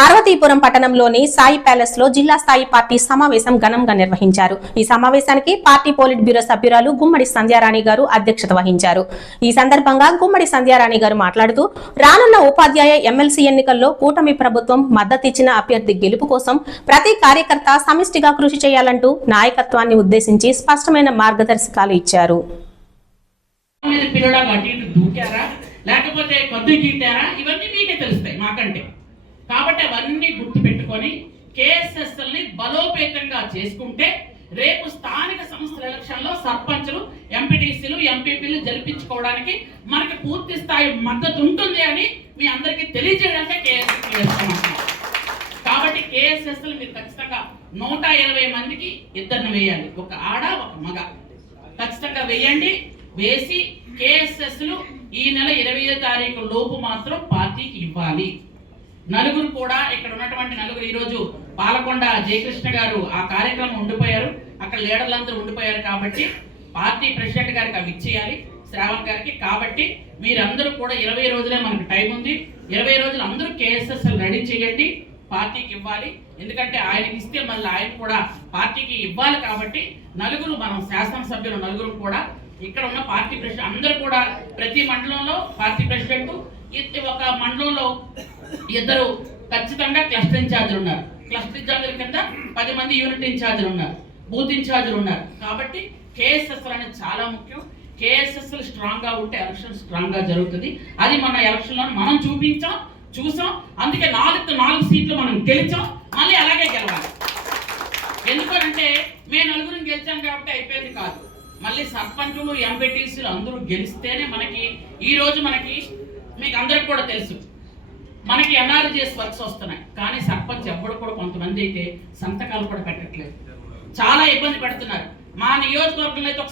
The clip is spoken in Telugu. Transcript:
పార్వతీపురం పట్టణంలోని సాయి ప్యాలెస్లో జిల్లా స్థాయి పార్టీ సమావేశం ఘనంగా నిర్వహించారు. ఈ సమావేశానికి పార్టీ పోలిట్ బ్యూరో సభ్యురాలు గుమ్మడి సంధ్యారాణి గారు అధ్యక్షత వహించారు. ఈ సందర్భంగా గుమ్మడి సంధ్యారాణి గారు మాట్లాడుతూ రానున్న ఉపాధ్యాయ ఎమ్మెల్సీ ఎన్నికల్లో కూటమి ప్రభుత్వం మద్దతిచ్చిన అభ్యర్థి గెలుపు కోసం ప్రతి కార్యకర్త సమిష్టిగా కృషి చేయాలంటూ నాయకత్వాన్ని ఉద్దేశించి స్పష్టమైన మార్గదర్శకాలు ఇచ్చారు. లేకపోతే కొద్ది ఇవన్నీ మీకే తెలుస్తాయి మాకంటే. కాబట్టి అవన్నీ గుర్తుపెట్టుకొని కేఎస్ఎస్ఎల్ని బలోపేతంగా చేసుకుంటే రేపు స్థానిక సంస్థల ఎలక్షన్లో సర్పంచులు ఎంపీటీసీలు ఎంపీపీలు జరిపించుకోవడానికి మనకి పూర్తి స్థాయి మద్దతు ఉంటుంది అని మీ అందరికీ తెలియజేయడానికి కేఎస్ఎస్ఎల్ చేస్తున్నాం కాబట్టి కేఎస్ఎస్ఎల్ మీరు ఖచ్చితంగా నూట ఇరవై మందికి ఇద్దరిని వేయాలి. ఒక ఆడ ఒక మగ. ఖచ్చితంగా వేయండి. వేసి కేఎస్ఎస్లు ఈ నెల ఇరవై తారీఖు లోపు మాత్రం పార్టీకి ఇవ్వాలి. నలుగురు కూడా ఇక్కడ ఉన్నటువంటి నలుగురు ఈరోజు పాలకొండ జయకృష్ణ గారు ఆ కార్యక్రమం ఉండిపోయారు. అక్కడ లీడర్లందరూ ఉండిపోయారు కాబట్టి పార్టీ ప్రెసిడెంట్ గారికి అవి ఇచ్చేయాలి శ్రావణ్ గారికి. కాబట్టి మీరందరూ కూడా ఇరవై రోజులే మనకు టైం ఉంది. ఇరవై రోజులు అందరూ కేఎస్ఎస్ఎల్ రెడీ చేయండి. పార్టీకి ఇవ్వాలి. ఎందుకంటే ఆయనకి ఇస్తే మళ్ళీ ఆయన కూడా పార్టీకి ఇవ్వాలి కాబట్టి నలుగురు మనం శాసనసభ్యులు నలుగురు కూడా ఇక్కడ ఉన్న పార్టీ ప్రెసిడెంట్ అందరూ కూడా ప్రతి మండలంలో పార్టీ ప్రెసిడెంట్. ఇది ఒక మండలంలో ఇద్దరు ఖచ్చితంగా క్లస్టర్ ఇన్ఛార్జీలు ఉన్నారు. క్లస్టర్ ఇన్ఛార్జీల కింద పది మంది యూనిట్ ఇన్ఛార్జీలు ఉన్నారు. బూత్ ఇన్ఛార్జీలు ఉన్నారు. కాబట్టి కేఎస్ఎస్ఎల్ అనేది చాలా ముఖ్యం. కేఎస్ఎస్ఎల్ స్ట్రాంగ్గా ఉంటే ఎలక్షన్ స్ట్రాంగ్గా జరుగుతుంది. అది మన ఎలక్షన్లో మనం చూపించాం చూసాం. అందుకే నాలుగు నాలుగు సీట్లు మనం గెలిచాం. మళ్ళీ అలాగే గెలవాలి. ఎందుకంటే మేము నలుగురం గెలిచాం కాబట్టి అయిపోయింది కాదు. మళ్ళీ సర్పంచులు ఎంపీటీసీలు అందరూ గెలిస్తేనే మనకి ఈ రోజు మనకి మీకు అందరికి కూడా తెలుసు. మనకి ఎన్ఆర్జీఎస్ వర్క్స్ వస్తున్నాయి. కానీ సర్పంచ్ ఎవ్వడు కూడా కొంతమంది అయితే సంతకాలు కూడా పెట్టట్లేదు. చాలా ఇబ్బంది పెడుతున్నారు. మా నియోజకవర్గంలో అయితే